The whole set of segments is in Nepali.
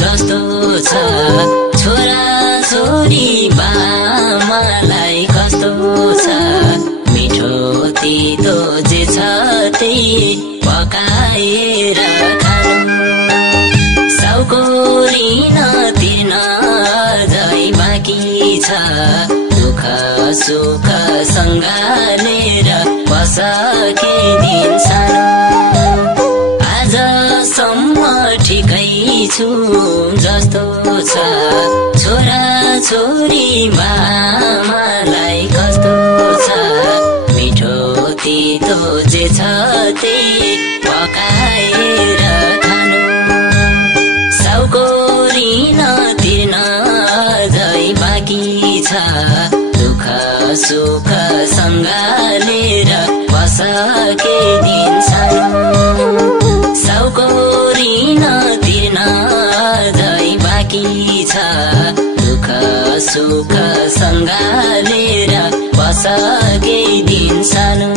जस्तो छ छोरा छोरी बामालाई कस्तो छ मिठो तितो जे छ त्यही पकाएर खानु साउको ऋण तिर्न अझै बाँकी छ दुःख सुख सँगालेर बसके दिन सानो आजसम्म ठिकै छु जस्तो छ छोरा छोरी बामालाई कस्तो छ मिठो तितो जे छ त्यही पकाएर खानु साउको ऋण तिर्न अझै बाँकी छ दुःख सुख सँगालेर बसके दिन सानो साउको ऋण तिर्न अझै बाँकी छ दुःख सुख सँगालेर बसके दिन सानो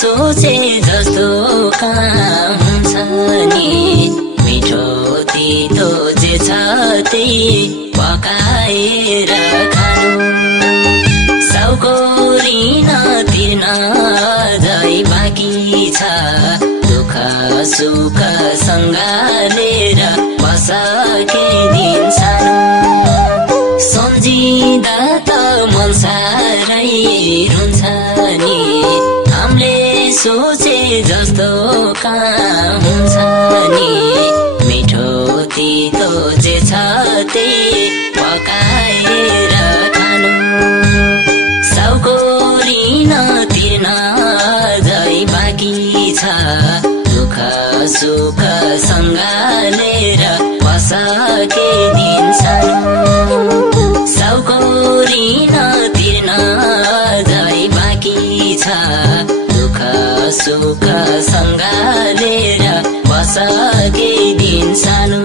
सोचे जस्तो कहाँ हुन्छ नि मिठो तितो जे छ त्यही पकाएर खानु साउको ऋण तिर्न अझै बाँकी छ दुःख सुख सँगालेर बसके दिन सानो सम्झिँदा त मन साह्रै रुन्छ नि हामीले सोचे जस्तो कहाँ हुन्छ नि मिठो तितो जे छ त्यही पकाएर खानु साउको ऋण तिर्न अझै बाँकी छ दुःख सुख सँगालेर बसके दिन सानो साउको ऋण तिर्न अझै बाँकी छ दुःख सुख सँगालेर बसके दिन सानो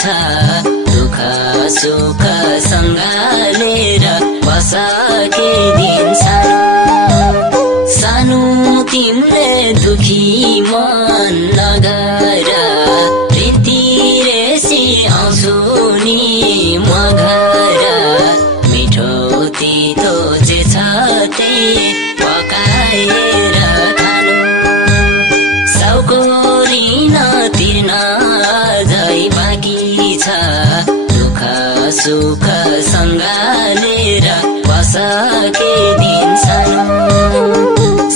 छ दुःख सुख सँगालेर बसके दिन सानो सानो तिमीले दुखी मन नगर प्रीति रेसी आउँछु नि म घर मिठो तितो जे छ त्यही पकाएर खानु साउको ऋण तिर्न अझै बाँकी छ दुःख सुख सँगालेर बसके दिन सानो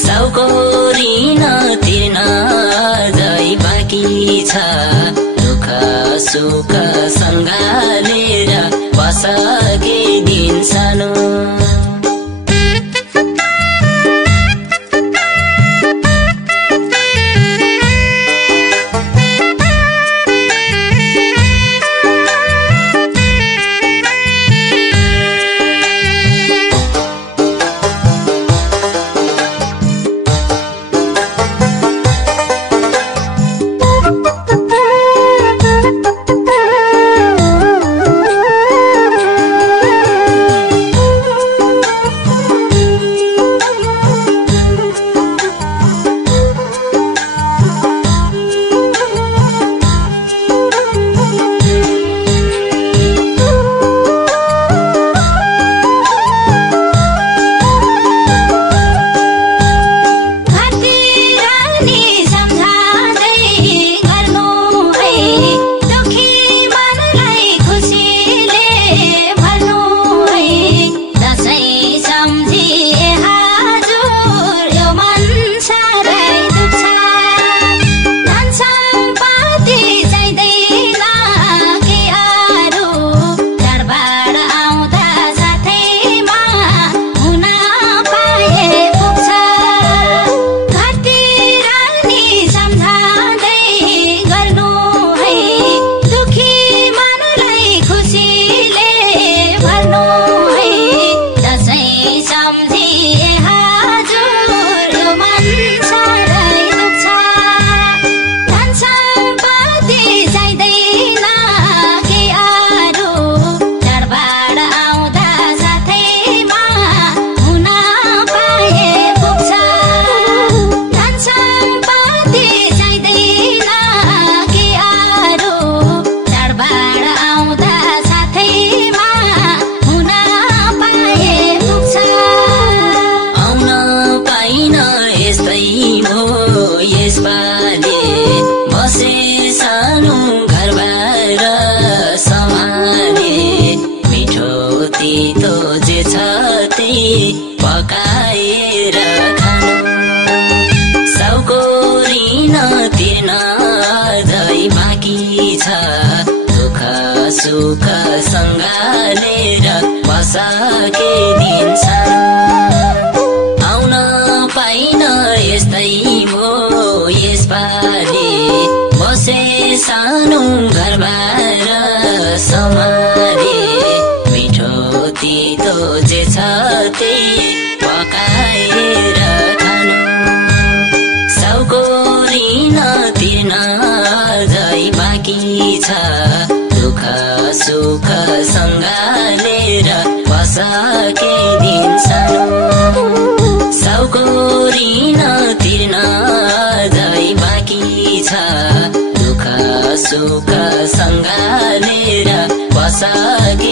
साउको ऋण तिर्न अझै बाँकी छ दुःख सुख सँगालेर बसके दिन सानो पकाएर खानु साउको ऋण तिर्न अझै बाँकी छ दुःख सुख सँगालेर बसके दिन सानो आउन पाइन यस्तै हो यसपालि बसे सानो घरबार समारे मिठो तितो जे छ त्यही पकाएर खानु साउको ऋण तिर्न अझै बाँकी छ दुःख सुख सँगालेर बसके दिन सानो साउको ऋण तिर्न अझै बाँकी छ दुःख सुख सँगालेर बसके